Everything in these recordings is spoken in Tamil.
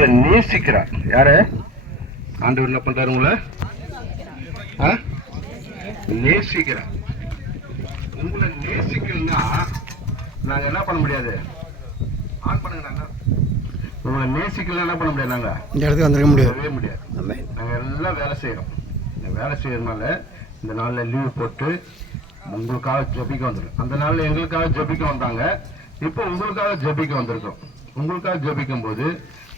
உங்களை நேசிக்கிறார். யாரு? ஆண்டவர் என்ன பண்றாரு உங்களை? நேசிக்கிறார். உங்களை நேசிக்கலன்னா நாங்க என்ன பண்ண முடியாது? ஆன் பண்ணுங்க நாங்க. உங்களை நேசிக்கலன்னா என்ன பண்ண முடியாது நாங்க? இந்த இடத்துக்கு வந்திருக்க முடியாது. நாங்க எல்லாம் வேலை செய்யறோம் வேலை செய்யறதுனால இந்த நாள்ல லீவ் போட்டு உங்களுக்காக ஜெபிக்க வந்திருக்கோம். அந்த நாள்ல எங்களுக்காக ஜெபிக்க வந்தாங்க. இப்போ உங்களுக்காக ஜெபிக்க வந்திருக்கோம். உங்களுக்காக ஜெபிக்கும் போது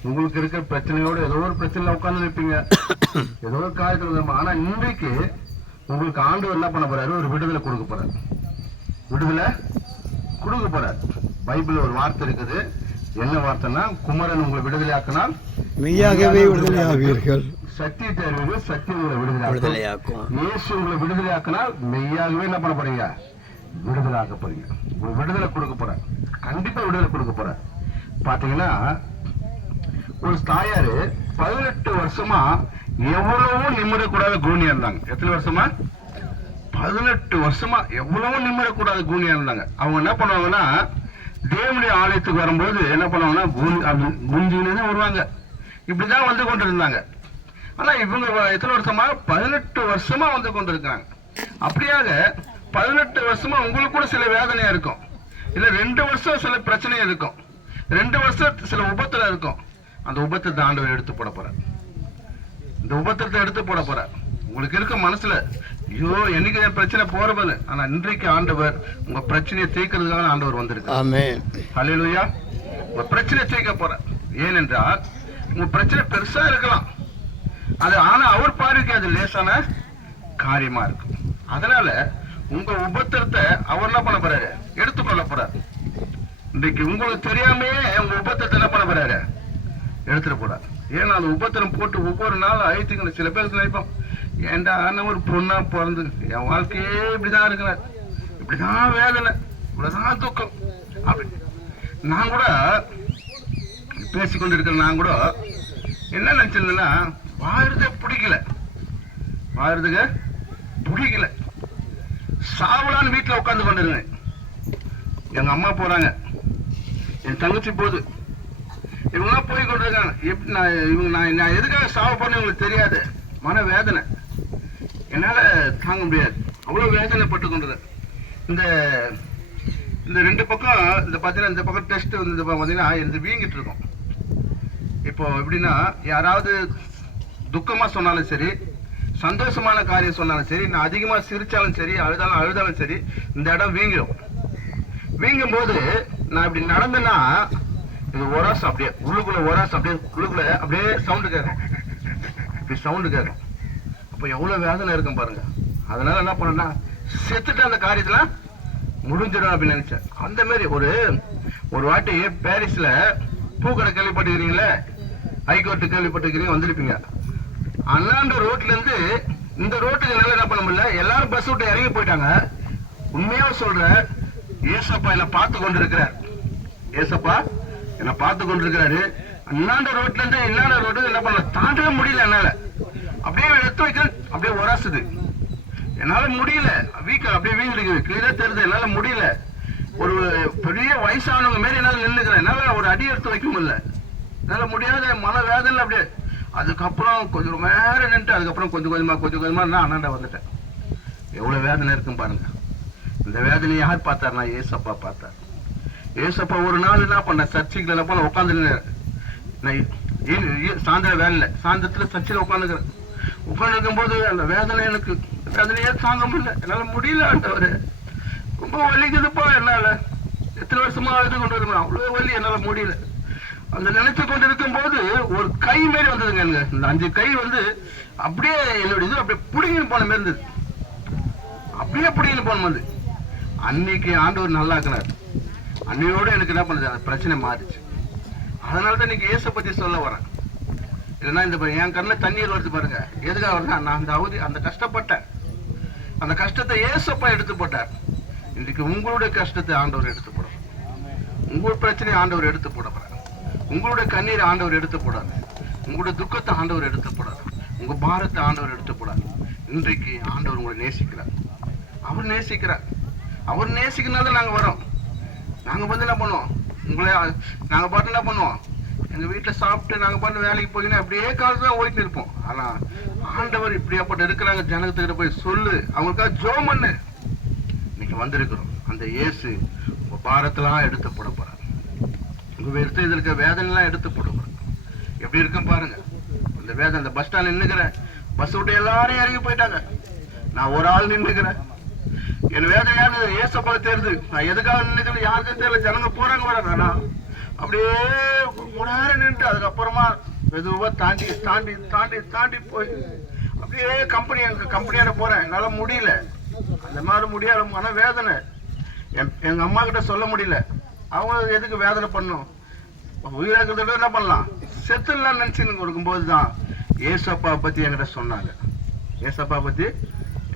உங்களுக்கு இருக்கிற பிரச்சனையோட ஏதோ ஒரு பிரச்சனையில உட்கார்ந்து நிற்பீங்க. ஏதோ ஒரு காரியத்துல ஆனா இன்றைக்கு உங்களுக்கு ஆண்டவர் என்ன பண்ண போறாரு? ஒரு விடுதலை கொடுக்க போறாரு. விடுதலை கொடுக்க போறாரு. பைபிள்ல ஒரு வார்த்தை இருக்குது. என்ன வார்த்தைன்னா குமரன் உங்களை விடுதலை ஆக்கினால் மெய்யாகவே விடுதலையாவீர்கள். சத்தியத்தை அறிவீர்கள் சத்தியம் உங்களை விடுதலை விடுதலையாக்கும். இயேசு உங்களை விடுதலையாக்கினால் மெய்யாகவே என்ன பண்ண போறீங்க? விடுதலை ஆக்க போறீங்க. உங்களுக்கு விடுதலை கொடுக்க போற கண்டிப்பா விடுதலை கொடுக்க போற பாத்தீங்கன்னா ஒரு தாயாரு பதினெட்டு வருஷமா எவ்வளவோ நிம்மடக்கூடாத கூனியா இருந்தாங்க. எத்தனை வருஷமா? பதினெட்டு வருஷமா எவ்வளவோ நிம்மடக்கூடாத கூனியா இருந்தாங்க. அவங்க என்ன பண்ணுவாங்கன்னா தேவனுடைய ஆலயத்துக்கு வரும்போது என்ன பண்ணுவாங்கன்னா கூனி- குஞ்சின்னு தான் வருவாங்க. இப்படிதான் வந்து கொண்டு இருந்தாங்க ஆனா இவங்க எத்தனை வருஷமா? பதினெட்டு வருஷமா வந்து கொண்டிருக்காங்க அப்படியாக பதினெட்டு வருஷமா உங்களுக்கு கூட சில வேதனையா இருக்கும். இல்ல ரெண்டு வருஷம் சில பிரச்சனையா இருக்கும். ரெண்டு வருஷம் சில உபத்துல இருக்கும். அந்த உபத்தை ஆண்டவர் எடுத்து போட போறார். இந்த உபத்திரத்தை எடுத்து போட போறார். உங்களுக்கு இருக்க மனசுல ஐயோ என்னைக்கு என் பிரச்சனை போறவன்னு ஆனா இன்றைக்கு ஆண்டவர் உங்க பிரச்சனையை தீர்க்கிறதுக்காக ஆண்டவர் வந்திருக்கு ஹalleluya. உங்க பிரச்சனை தீர்க்க போற ஏனென்றால் உங்க பிரச்சனை பெருசா இருக்கலாம். அது ஆனா அவர் பார்வைக்கு அது லேசான காரியமா இருக்கும். அதனால உங்க உபத்திரத்தை அவர் என்ன பண்ண போறாரு? எடுத்துக்கொள்ள போறாரு. இன்றைக்கு உங்களுக்கு தெரியாமையே உங்க உபத்திரத்தை என்ன பண்ண போறாரு? எடுத்துட்டு போறாரு ஏன்னா அது உபத்திரம் போட்டு ஒவ்வொரு நாளும் அழைத்துக்கணும் சில பேருக்கு நினைப்போம் ஏன்டா நான் ஒரு பொண்ணா பிறந்து என் வாழ்க்கையே இப்படிதான் இருக்கிறேன் இப்படிதான் வேதனை இவ்வளவுதான் துக்கம். அப்படி. நான் கூட பேசிக்கொண்டு இருக்கிற நான் கூட என்ன நினைச்சிருந்தேன்னா வாழ்றத பிடிக்கல. வாழ்றதுக்கு பிடிக்கல. சாவலான்னு வீட்டில் உட்காந்து கொண்டிருந்தேன். எங்க அம்மா போறாங்க. என் தங்கச்சி போகுது. இவங்களாம் போய் கொண்டிருக்காங்க. எப்படி நான் இவங்க நான் நான் எதுக்காக சாவு பண்ண இவங்களுக்கு தெரியாது. மன வேதனை என்னால் தாங்க முடியாது. அவ்வளவு வேதனைப்பட்டு கொண்டது. இந்த இந்த ரெண்டு பக்கம் இந்த பார்த்தீங்கன்னா இந்த பக்கம் டெஸ்ட் வந்து பார்த்தீங்கன்னா இது வீங்கிட்டு இருக்கும். இப்போ எப்படின்னா யாராவது துக்கமாக சொன்னாலும் சரி சந்தோஷமான காரியம் சொன்னாலும் சரி நான் அதிகமாக சிரித்தாலும் சரி அழுதாலும் அழுதாலும் சரி இந்த இடம் வீங்கிடும். வீங்கும் போது நான் இப்படி நடந்தேன்னா இது ஒராசம் அப்படியே உள்ளுக்குள்ள ஒராசம் அப்படியே உள்ளுக்குள்ள அப்படியே சவுண்டு கேட்கும் இப்படி சவுண்டு கேட்கும் அப்போ எவ்வளவு வேதனை இருக்கும் பாருங்க. அதனால என்ன பண்ணேன்னா செத்துட்டு அந்த காரியத்துல முடிஞ்சிடும் அப்படின்னு நினைச்சேன். அந்த மாதிரி ஒரு ஒரு வாட்டி பாரிஸ்ல பூக்கடை கேள்விப்பட்டிருக்கிறீங்களே ஹைகோர்ட்டு கேள்விப்பட்டிருக்கிறீங்க வந்திருப்பீங்க. அண்ணாண்ட ரோட்ல இருந்து இந்த ரோட்டுக்கு நல்லா என்ன பண்ண முடியல? எல்லாரும் பஸ் விட்டு இறங்கி போயிட்டாங்க. உண்மையா சொல்றேன் ஏசப்பா என்ன பார்த்து கொண்டிருக்கிறார். ஏசப்பா என்ன பார்த்து கொண்டிருக்கிறாரு. அண்ணாண்ட ரோட்ல இருந்து இன்னாண்ட ரோட்டுக்கு என்ன பண்ண தாண்டவே முடியல என்னால. அப்படியே எடுத்து வைக்க அப்படியே உராசுது. என்னால முடியல. வீக்க அப்படியே வீங்கிருக்குது கிளியரா தெரியுது. என்னால முடியல. ஒரு பெரிய வயசானவங்க மாரி என்னால நின்றுக்கிறேன் என்னால ஒரு அடி எடுத்து வைக்க முடியல. என்னால முடியாத மன வேதனை அப்படியே. அதுக்கப்புறம் கொஞ்சம் நேரம் நின்றுட்டு அதுக்கப்புறம் கொஞ்சம் கொஞ்சமா கொஞ்சம் கொஞ்சமா நான் அண்ணாண்ட வந்துட்டேன். எவ்வளவு வேதனை இருக்கும் பாருங்க. இந்த வேதனை யார் பார்த்தாருன்னா ஏசப்பா பார்த்தார். ஏசப்பா ஒரு நாள் என்ன பண்ண? சர்ச்சைக்கு போல பண்ண உட்காந்து சாயந்தரம் வேலையில சாயந்தரத்துல சர்ச்சையில் உட்காந்துக்கிறேன் உட்காந்துருக்கும் போது அந்த வேதனை எனக்கு வேதனையே தாங்க முடியல என்னால முடியல ஆண்டவரு. ரொம்ப வலிக்குதுப்பா என்னால. எத்தனை வருஷமா இது கொண்டு வரணும் அவ்வளவு வலி என்னால முடியல. அந்த நினைச்சு கொண்டு இருக்கும் போது ஒரு கை மாரி வந்ததுங்க எனக்கு. இந்த அஞ்சு கை வந்து அப்படியே என்னோட இது அப்படியே புடிங்கின்னு போன மாரி இருந்தது. அப்படியே பிடிக்கல போன வந்து அன்னைக்கு ஆண்டவர் நல்லா இருக்கிறார் அன்னையோட எனக்கு என்ன பண்ணுது? அந்த பிரச்சனை மாறிச்சு. அதனால தான் இன்னைக்கு ஏச பத்தி சொல்ல வரேன். இல்லைன்னா இந்த என் கண்ணில் தண்ணீர் வருது பாருங்க. எதுக்காக வருதுன்னா நான் அந்த அவதி அந்த கஷ்டப்பட்டேன். அந்த கஷ்டத்தை ஏசப்பா எடுத்து போட்டார். இன்றைக்கு உங்களுடைய கஷ்டத்தை ஆண்டவர் எடுத்து போடுறார் உங்கள் பிரச்சனையை ஆண்டவர் எடுத்து போட போறார். உங்களுடைய கண்ணீரை ஆண்டவர் எடுத்து போடாது. உங்களுடைய துக்கத்தை ஆண்டவர் எடுத்து போடாது. உங்க பாரத்தை ஆண்டவர் எடுத்து போடாது. இன்றைக்கு ஆண்டவர் உங்களை நேசிக்கிறார். அவர் நேசிக்கிறார். அவர் நேசிக்கிறனால நாங்கள் வரோம். நாங்க வந்து என்ன பண்ணுவோம்? உங்களை நாங்க பாட்டு என்ன பண்ணுவோம்? எங்க வீட்டுல சாப்பிட்டு நாங்க பாட்டு வேலைக்கு போயின்னு அப்படியே காசு தான் ஓடிட்டு இருப்போம். ஆனா ஆண்டவர் இப்படியாப்பட்ட இருக்கிறாங்க ஜனகத்துக்கிட்ட போய் சொல்லு. அவங்களுக்காக ஜோ பண்ணு. இன்னைக்கு வந்திருக்கிறோம். அந்த இயேசு உங்க பாரத்தெல்லாம் எடுத்து போட போறார். உங்க எடுத்து இதுல இருக்க வேதனைலாம் எடுத்து போட போறார். எப்படி இருக்கும் பாருங்க. அந்த வேதனை அந்த பஸ் ஸ்டாண்ட் நின்னுக்கிறேன். பஸ் விட்டு எல்லாரும் இறங்கி போயிட்டாங்க. நான் ஒரு ஆள் நின்னுக்கிறேன். என் வேதனை யாரு ஏசப்பா தெரியுது நான் எதுக்காக நின்னுக்கிறேன் யாருக்கும் தெரியல. ஜனங்க போறாங்க வராங்க வேணாம் அப்படியே முன்னார நின்று நின்றுட்டு அதுக்கப்புறமா மெதுவா தாண்டி தாண்டி தாண்டி தாண்டி போய் அப்படியே கம்பெனி எங்க கம்பெனியால போறேன். என்னால முடியல. அந்த மாதிரி முடியாத. மன வேதனை. என்- எங்க அம்மா கிட்ட சொல்ல முடியல. அவங்க எதுக்கு வேதனை பண்ணும்? உயிராக்கிறத என்ன பண்ணலாம்? செத்துலாம் நினைச்சுன்னு கொடுக்கும்போது தான் ஏசப்பா பத்தி என்கிட்ட சொன்னாங்க. ஏசப்பா பத்தி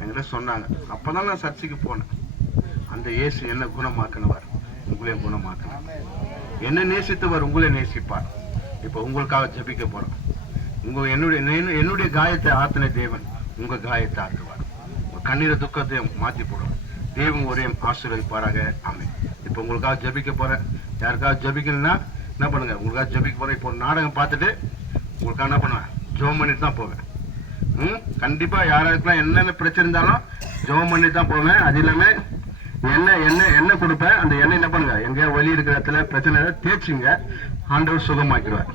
என்கிட்ட சொன்னாங்க. அப்பதான் நான் சர்ச்சுக்கு போனேன். அந்த இயேசு என்ன குணமாக்கினவர்? உங்களையும் குணமாக்கினார் என்ன நேசித்தவர் உங்களை நேசிப்பார். இப்போ உங்களுக்காக ஜெபிக்க போறோம். உங்க என்னுடைய என்னுடைய காயத்தை ஆத்தின தேவன் உங்க காயத்தை ஆற்றுவார் உங்கள் கண்ணீரை துக்கத்தையும் மாற்றி போடுவார். தேவன் ஒரே ஆசீர்வதிப்பாராக. ஆமை இப்போ உங்களுக்காக ஜெபிக்க போறேன். யாருக்காக ஜபிக்கணும்னா என்ன பண்ணுங்க? உங்களுக்காக ஜெபிக்க போறேன். இப்போ நாடகம் பார்த்துட்டு உங்களுக்காக என்ன பண்ணுவேன்? ஜோம் பண்ணிட்டு தான் போவேன். ம் கண்டிப்பா யாருக்கெல்லாம் என்னென்ன பிரச்சனை இருந்தாலும் ஜெபம் பண்ணி தான் போவேன். அது இல்லாம எண்ணெய் எண்ணெய் எண்ணெய் கொடுப்பேன் அந்த எண்ணெய் என்ன பண்ணுங்க? எங்கேயா வலி இருக்கிற இடத்துல பிரச்சனை தேய்ச்சிங்க. ஆண்டவர் சுகமாக்கிடுவார்.